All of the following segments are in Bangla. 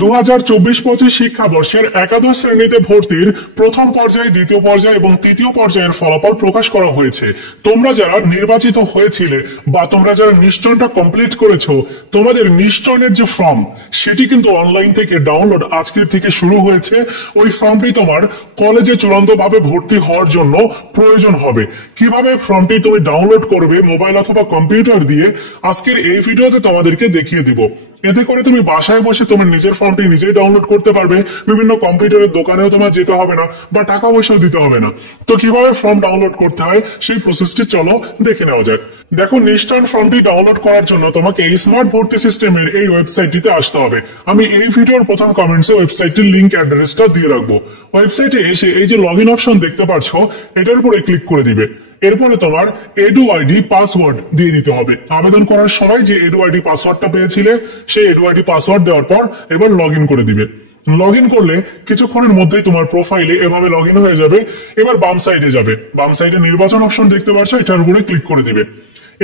2024-25 শিক্ষাবর্ষের একাদশ শ্রেণীতে ভর্তির প্রথম পর্যায়ে, দ্বিতীয় পর্যায়ে এবং তৃতীয় পর্যায়ের ফলাফল প্রকাশ করা হয়েছে। তোমরা যারা নির্বাচিত হয়েছিলে বা তোমরা যারা নিশ্চয়নটা কমপ্লিট করেছো, তোমাদের নিশ্চয়নের যে ফর্ম সেটি কিন্তু অনলাইন থেকে ডাউনলোড আজকের থেকে শুরু হয়েছে। ওই ফর্মটি তোমার কলেজে চূড়ান্তভাবে ভর্তি হওয়ার জন্য প্রয়োজন হবে। কিভাবে ফর্মটি তুমি ডাউনলোড করবে মোবাইল অথবা কম্পিউটার দিয়ে, আজকের এই ভিডিওতে তোমাদেরকে দেখিয়ে দিব। এতে করে তুমি বাসায় বসে তোমার নিজের ফর্মটি নিজেই ডাউনলোড করতে পারবে। বিভিন্ন কম্পিউটারের দোকানেও তোমার যেতে হবে না বা টাকা পয়সাও দিতে হবে না। তো কিভাবে ফর্ম ডাউনলোড করতে হয় সেই প্রসেসটি চলো দেখে নেওয়া যাক। দেখো, নিশ্চয়ন ফর্মটি ডাউনলোড করার জন্য তোমাকে এই স্মার্ট ভর্তি সিস্টেমের এই ওয়েবসাইটটিতে আসতে হবে। আমি এই ভিডিওর প্রথম কমেন্টসে ওয়েবসাইটটির লিংক অ্যাড্রেসটা দিয়ে রাখবো। ওয়েবসাইটে এসে এই যে লগ ইন অপশন দেখতে পাচ্ছ, এটার উপরে ক্লিক করে দিবে। এরপরে তোমার এডু আইডি পাসওয়ার্ড দিয়ে দিতে হবে। আবেদন করার সময় যে এডু আইডি পাসওয়ার্ডটা পেয়েছিলে সেই এডু আইডি পাসওয়ার্ড দেওয়ার পর এবার লগ ইন করে দিবে। লগ ইন করলে কিছুক্ষণের মধ্যেই তোমার প্রোফাইলে এভাবে লগ ইন হয়ে যাবে। এবার বাম সাইডে যাবে, বাম সাইডে নির্বাচন অপশন দেখতে পাচ্ছ, এটার উপরে ক্লিক করে দিবে।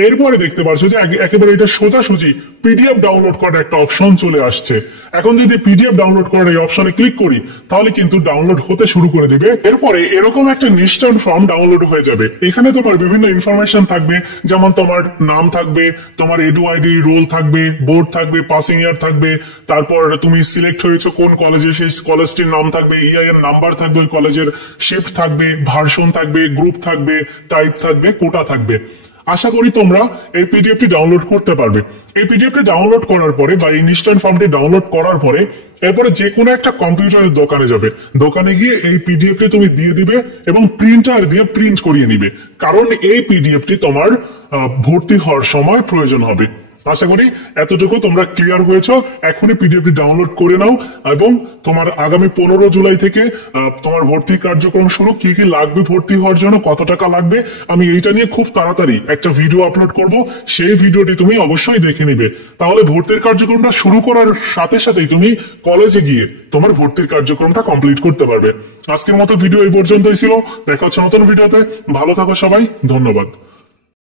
এরপরে দেখতে পাচ্ছ যে একেবারে এটা সোজাসুজি পিডিএফ ডাউনলোড করার একটা অপশন চলে আসছে। এখন যদি পিডিএফ ডাউনলোড করার এই অপশনে ক্লিক করি তাহলে কিন্তু ডাউনলোড হতে শুরু করে দেবে। এরপরে এরকম একটা নিশ্চয়ন ফর্ম ডাউনলোড হয়ে যাবে। এখানে তোমার বিভিন্ন ইনফরমেশন থাকবে, যেমন তোমার নাম থাকবে, তোমার এডু আইডি, রোল থাকবে, বোর্ড থাকবে, পাসিং ইয়ার থাকবে, তারপর তুমি সিলেক্ট হয়েছো কোন কলেজে সেই কলেজটির নাম থাকবে, ইআইএন নাম্বার থাকবে ওই কলেজের, শিফট থাকবে, ভার্সন থাকবে, গ্রুপ থাকবে, টাইপ থাকবে, কোটা থাকবে। আশা করি তোমরা এই পিডিএফটি ডাউনলোড করতে পারবে। এই পিডিএফটি ডাউনলোড করার পরে বা এই নিশ্চয়ন ফর্মটি ডাউনলোড করার পরে এরপরে যে কোনো একটা কম্পিউটারের দোকানে যাবে। দোকানে গিয়ে এই পিডিএফটি তুমি দিয়ে দিবে এবং প্রিন্টার দিয়ে প্রিন্ট করিয়ে নিবে, কারণ এই পিডিএফটি তোমার ভর্তি হওয়ার সময় প্রয়োজন হবে। আশা করি এতটুকু তোমরা ক্লিয়ার হয়েছো। এখনই পিডিএফটি ডাউনলোড করে নাও এবং তোমার আগামী 15 জুলাই থেকে তোমার ভর্তি কার্যক্রম শুরু। কি কি লাগবে ভর্তি হওয়ার জন্য, কত টাকা লাগবে, আমি এইটা নিয়ে খুব তাড়াতাড়ি একটা ভিডিও আপলোড করব। সেই ভিডিওটি তুমি অবশ্যই দেখে নিবে। তাহলে ভর্তির কার্যক্রমটা শুরু করার সাথে সাথেই তুমি কলেজে গিয়ে তোমার ভর্তির কার্যক্রমটা কমপ্লিট করতে পারবে। আজকের মতো ভিডিও এই পর্যন্তই ছিল। দেখা হচ্ছে নতুন ভিডিওতে। ভালো থাকো সবাই, ধন্যবাদ।